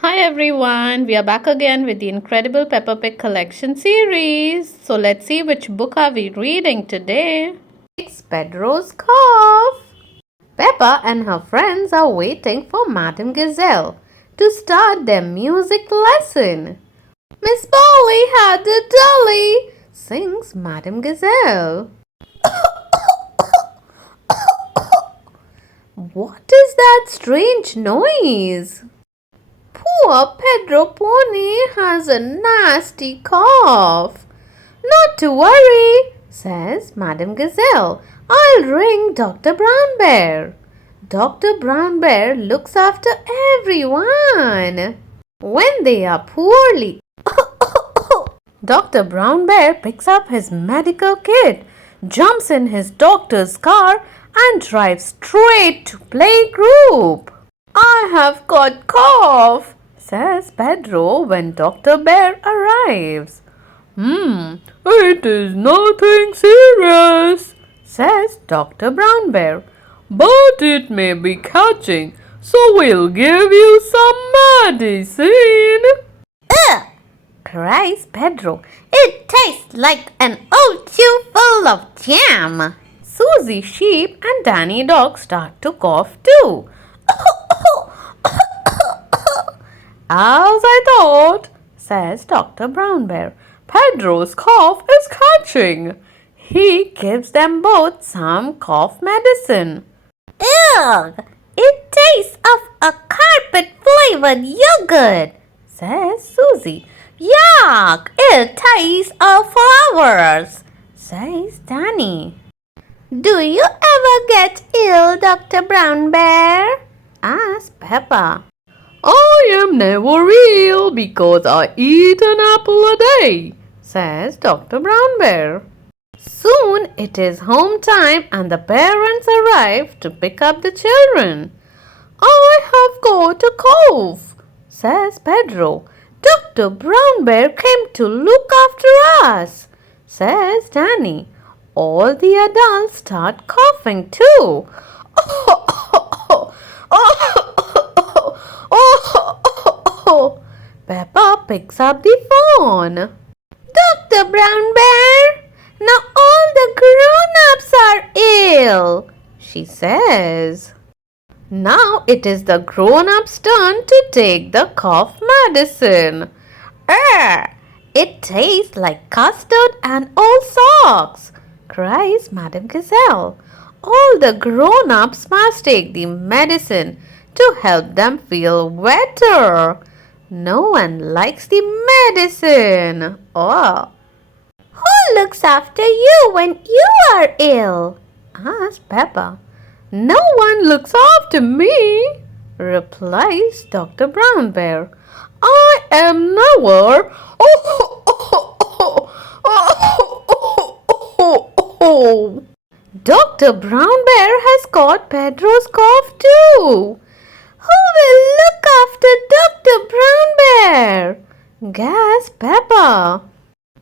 Hi everyone, we are back again with the incredible Peppa Pig collection series. So let's see which book are we reading today. It's Pedro's Cough. Peppa and her friends are waiting for Madame Gazelle to start their music lesson. Miss Polly had the dolly, sings Madame Gazelle. What is that strange noise? Poor Pedro Pony has a nasty cough. Not to worry, says Madame Gazelle. I'll ring Dr. Brown Bear. Dr. Brown Bear looks after everyone when they are poorly. Dr. Brown Bear picks up his medical kit, jumps in his doctor's car, and drives straight to playgroup. I have got cough, says Pedro when Dr. Bear arrives. It is nothing serious, says Dr. Brown Bear. But it may be catching, so we'll give you some medicine. Ugh! Cries Pedro. It tastes like an old tube full of jam. Susie Sheep and Danny Dog start to cough too. As I thought, says Dr. Brown Bear. Pedro's cough is catching. He gives them both some cough medicine. Ugh! It tastes of a carpet-flavored yogurt, says Susie. Yuck! It tastes of flowers, says Danny. Do you ever get ill, Dr. Brown Bear? Asks Peppa. I am never ill because I eat an apple a day, says Dr. Brown Bear. Soon it is home time and the parents arrive to pick up the children. I have got a cough, says Pedro. Dr. Brown Bear came to look after us, says Danny. All the adults start coughing too. Peppa picks up the phone. Dr. Brown Bear, now all the grown-ups are ill, she says. Now it is the grown-ups' turn to take the cough medicine. It tastes like custard and old socks, cries Madame Gazelle. All the grown-ups must take the medicine to help them feel better. No one likes the medicine. Oh. Who looks after you when you are ill? Asked Peppa. No one looks after me, replies Dr. Brown Bear. I am nowhere. Dr. Brown Bear has got Pedro's cough too. Who will look after Dr. Brown Bear? Gasped Peppa.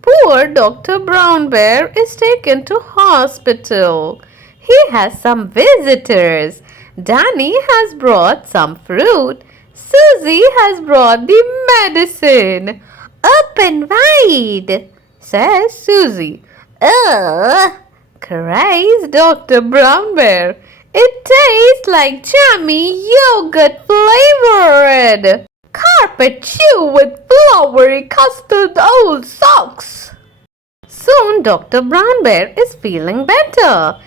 Poor Dr. Brown Bear is taken to hospital. He has some visitors. Danny has brought some fruit. Susie has brought the medicine. Open wide, says Susie. Ugh, cries Dr. Brown Bear. It tastes like jammy yogurt flavored. Carpet chew with flowery custard old socks. Soon Dr. Brown Bear is feeling better.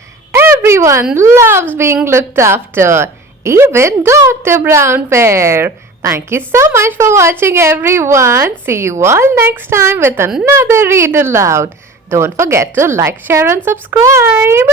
Everyone loves being looked after, even Dr. Brown Bear. Thank you so much for watching, everyone. See you all next time with another Read Aloud. Don't forget to like, share and subscribe.